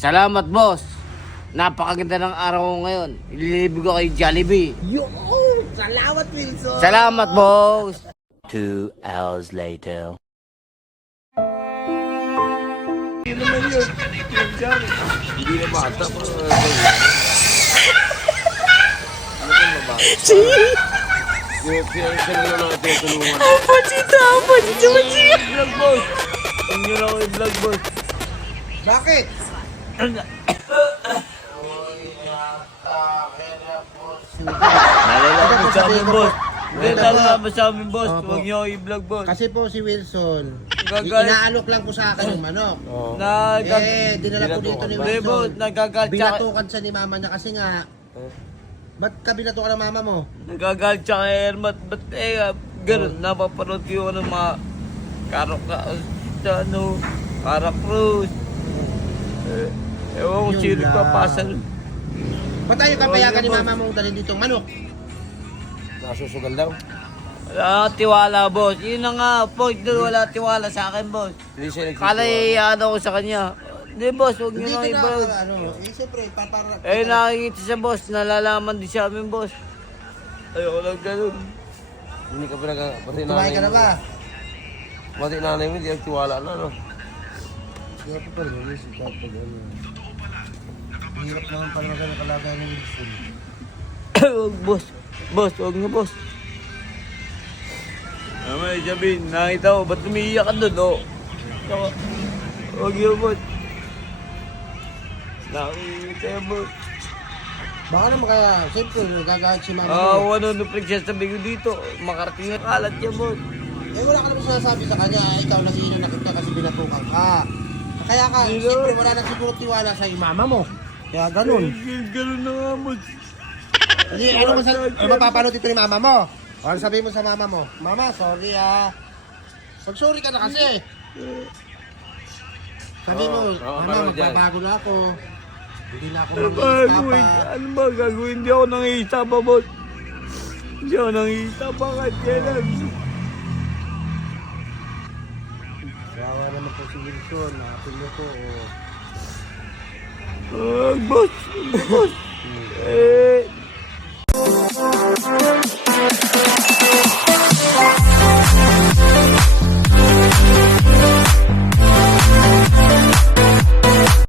Salamat, boss. Napakaganda ng araw ko ngayon. Ililibig ko kay Jollibee. Yo! Salamat, Wilson! Salamat, boss. 2 hours later. Hindi naman yun. Hindi na bata. Apa cita? Vlog boss. Ang nyo lang yung vlog boss. Bakit? Nalalaman sa amin boss. Hindi, nalalaman sa amin boss. Opo. Huwag nyo i-vlog boss. Kasi po si Wilson, Gagalit. inaalok lang po sa akin yung manok. Dinala po dito ni Hindi boss, Wilson. nagagalit siya. Binatukan siya ni mama niya kasi nga, ba't ka binatukan ng mama mo? Nagagalit siya kay Hermat. Ba't ganun, napapanood ko yung mga Caracruz. Ewan ko Yun sino lang. papasa. Ba't tayo kapayagan ni mama mong dalhin dito manok? Nasusugal daw. Wala tiwala, boss. Yun na nga, point doon, wala tiwala sa akin, boss. Hindi siya Kala ano ko sa kanya. Hindi, boss, huwag nyo Hindi nang ka i-vlog. siyempre, para... Nakikita siya, boss. Nalalaman din siya amin, boss. Ayoko lang ganun. Hindi ka pati Kumain ka na ba? Pati nanay mo, hindi ang tiwala na, no? Hirap pa rin, hirap naman pala magandang kalagayan ng Wilson. Huwag, boss. Boss, huwag na, boss. May sabihin, nakita ko, ba't umiiyak ka doon, oh? Huwag yun, boss. Nakikita yun, boss. Baka naman kaya, siyempre, nagagalit si mama mo. Ano pinagsasabi ko dito? Makarating na kalat yan, boss. Eh, wala ka naman sinasabi sa kanya, ikaw lang inanakit ka kasi binatukan ka. Kaya ka, Hindi siyempre, na. wala nang siguro tiwala sa mama mo. Kaya ganun. Ganun na nga, boss. Ano mapapanood dito ni mama mo? O, ano sabihin mo sa mama mo? Mama, sorry ah. Pag-sorry ka na kasi. Sabi mo, mama, magbabago na ako. Hindi na ako mangihista pa. Ano ba gagawin? Hindi ako nangihista pa, boss. Hindi ako nangihista pa kahit kailan. Kaya naman po si Wilson, nakapin mo po. Boss, boss.